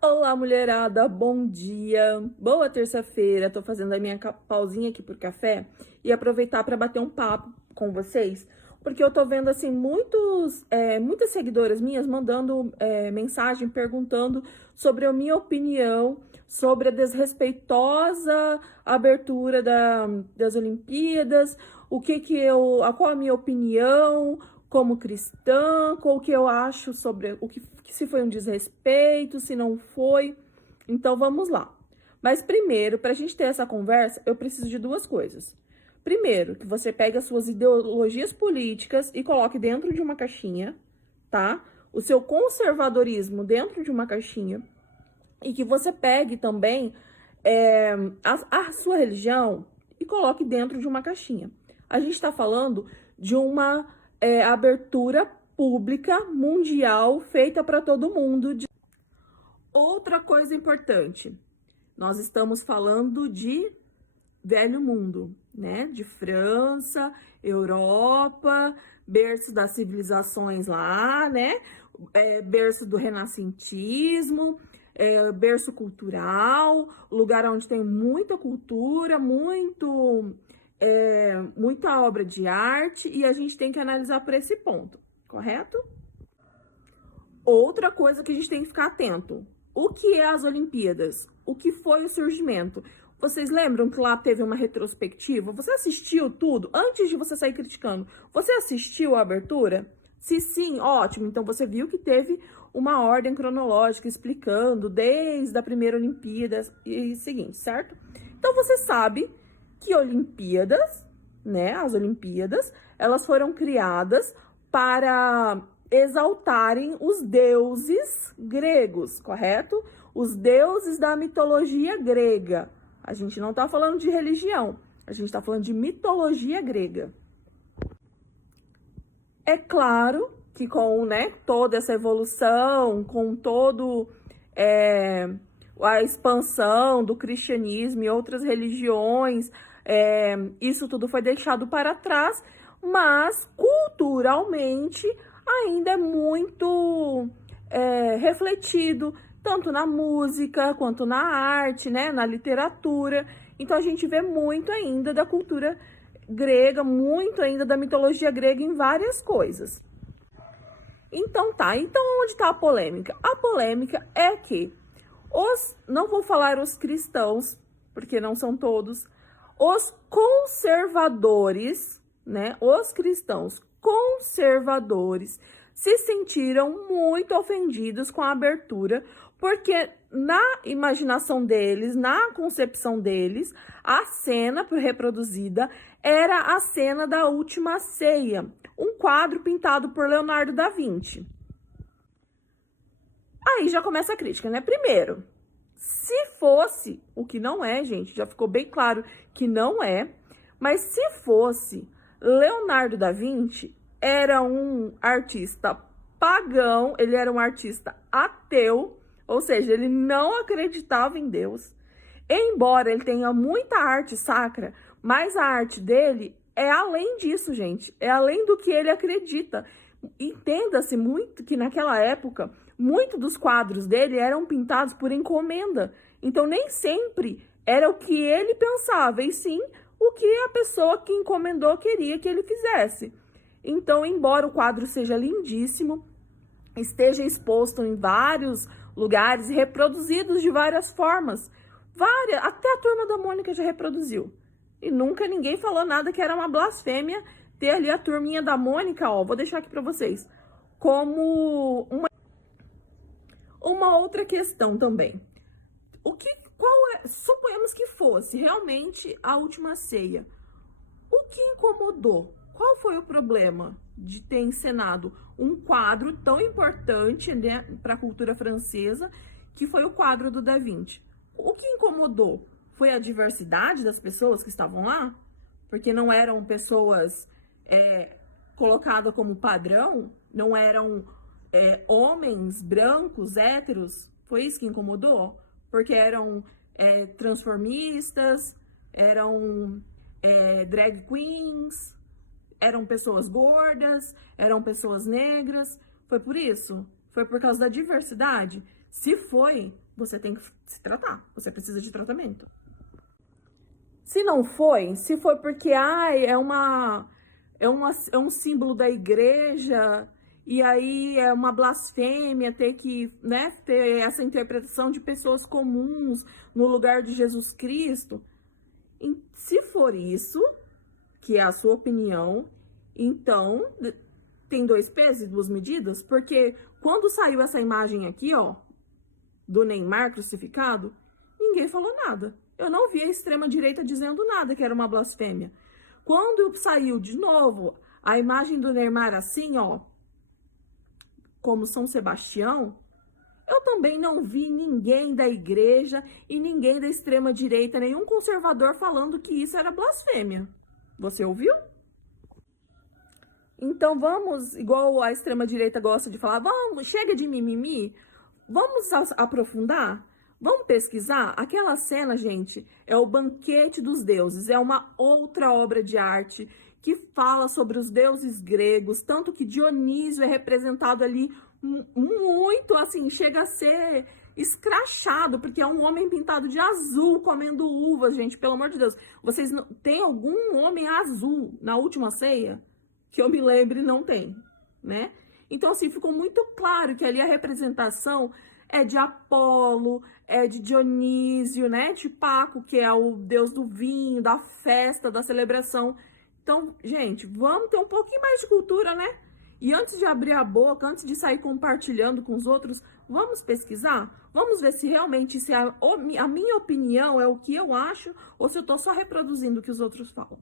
Olá, mulherada, bom dia, boa terça-feira. Tô fazendo a minha pausinha aqui por café e aproveitar para bater um papo com vocês, porque eu tô vendo assim muitas seguidoras minhas mandando mensagem perguntando sobre a minha opinião sobre a desrespeitosa abertura das Olimpíadas, qual a minha opinião como cristã, com o que eu acho sobre se foi um desrespeito, se não foi. Então vamos lá. Mas primeiro, para a gente ter essa conversa, eu preciso de duas coisas. Primeiro, que você pegue as suas ideologias políticas e coloque dentro de uma caixinha, tá? O seu conservadorismo dentro de uma caixinha. E que você pegue também a sua religião e coloque dentro de uma caixinha. A gente está falando de uma abertura pública mundial feita para todo mundo. Outra coisa importante, nós estamos falando de velho mundo, né? De França, Europa, berço das civilizações lá, né? Berço do renascentismo, berço cultural, lugar onde tem muita cultura, muita obra de arte, e a gente tem que analisar por esse ponto, correto? Outra coisa que a gente tem que ficar atento: o que é as Olimpíadas? O que foi o surgimento? Vocês lembram que lá teve uma retrospectiva? Você assistiu tudo? Antes de você sair criticando, você assistiu a abertura? Se sim, ótimo. Então você viu que teve uma ordem cronológica explicando desde a primeira Olimpíada e seguinte, certo? Então você sabe que Olimpíadas, né, as Olimpíadas, elas foram criadas para exaltarem os deuses gregos, correto? Os deuses da mitologia grega. A gente não tá falando de religião, a gente tá falando de mitologia grega. É claro que com, né, toda essa evolução, com todo a expansão do cristianismo e outras religiões, isso tudo foi deixado para trás, mas culturalmente ainda é muito refletido, tanto na música quanto na arte, né, na literatura. Então a gente vê muito ainda da cultura grega, muito ainda da mitologia grega em várias coisas. Então tá, então onde está a polêmica? A polêmica é que não vou falar os cristãos, porque não são todos, os conservadores, né, os cristãos conservadores se sentiram muito ofendidos com a abertura, porque na imaginação deles, na concepção deles, a cena reproduzida era a cena da Última Ceia, um quadro pintado por Leonardo da Vinci. Aí já começa a crítica, né? Primeiro, se fosse, o que não é, gente, já ficou bem claro que não é, mas se fosse, Leonardo da Vinci era um artista pagão, ele era um artista ateu, ou seja, ele não acreditava em Deus. Embora ele tenha muita arte sacra, mas a arte dele é além disso, gente. É além do que ele acredita. Entenda-se muito que naquela época, muitos dos quadros dele eram pintados por encomenda. Então, nem sempre era o que ele pensava, e sim o que a pessoa que encomendou queria que ele fizesse. Então, embora o quadro seja lindíssimo, esteja exposto em vários lugares, reproduzidos de várias formas, até a Turma da Mônica já reproduziu. E nunca ninguém falou nada que era uma blasfêmia ter ali a Turminha da Mônica, ó, vou deixar aqui para vocês, como uma outra questão também. Suponhamos que fosse realmente a Última Ceia. O que incomodou? Qual foi o problema de ter encenado um quadro tão importante, né, para a cultura francesa, que foi o quadro do Da Vinci? O que incomodou foi a diversidade das pessoas que estavam lá, porque não eram pessoas colocadas como padrão, não eram homens brancos, héteros. Foi isso que incomodou? Porque eram transformistas, eram drag queens, eram pessoas gordas, eram pessoas negras. Foi por isso? Foi por causa da diversidade? Se foi, você tem que se tratar, você precisa de tratamento. Se não foi, se foi porque é um símbolo da igreja, e aí é uma blasfêmia ter que, né, ter essa interpretação de pessoas comuns no lugar de Jesus Cristo. Se for isso, que é a sua opinião, então tem 2 pesos e 2 medidas, porque quando saiu essa imagem aqui, ó, do Neymar crucificado, ninguém falou nada. Eu não vi a extrema-direita dizendo nada que era uma blasfêmia. Quando saiu de novo a imagem do Neymar assim, ó, como São Sebastião, eu também não vi ninguém da igreja e ninguém da extrema-direita, nenhum conservador falando que isso era blasfêmia. Você ouviu? Então vamos, igual a extrema-direita gosta de falar, vamos, chega de mimimi, vamos aprofundar? Vamos pesquisar? Aquela cena, gente, é o Banquete dos Deuses. É uma outra obra de arte que fala sobre os deuses gregos, tanto que Dionísio é representado ali muito, assim, chega a ser escrachado, porque é um homem pintado de azul comendo uvas, gente, pelo amor de Deus. Vocês tem algum homem azul na última ceia? Que eu me lembre, não tem, né? Então, assim, ficou muito claro que ali a representação é de Apolo, é de Dionísio, né? De Paco, que é o deus do vinho, da festa, da celebração. Então, gente, vamos ter um pouquinho mais de cultura, né? E antes de abrir a boca, antes de sair compartilhando com os outros, vamos pesquisar? Vamos ver se realmente se a minha opinião é o que eu acho ou se eu tô só reproduzindo o que os outros falam.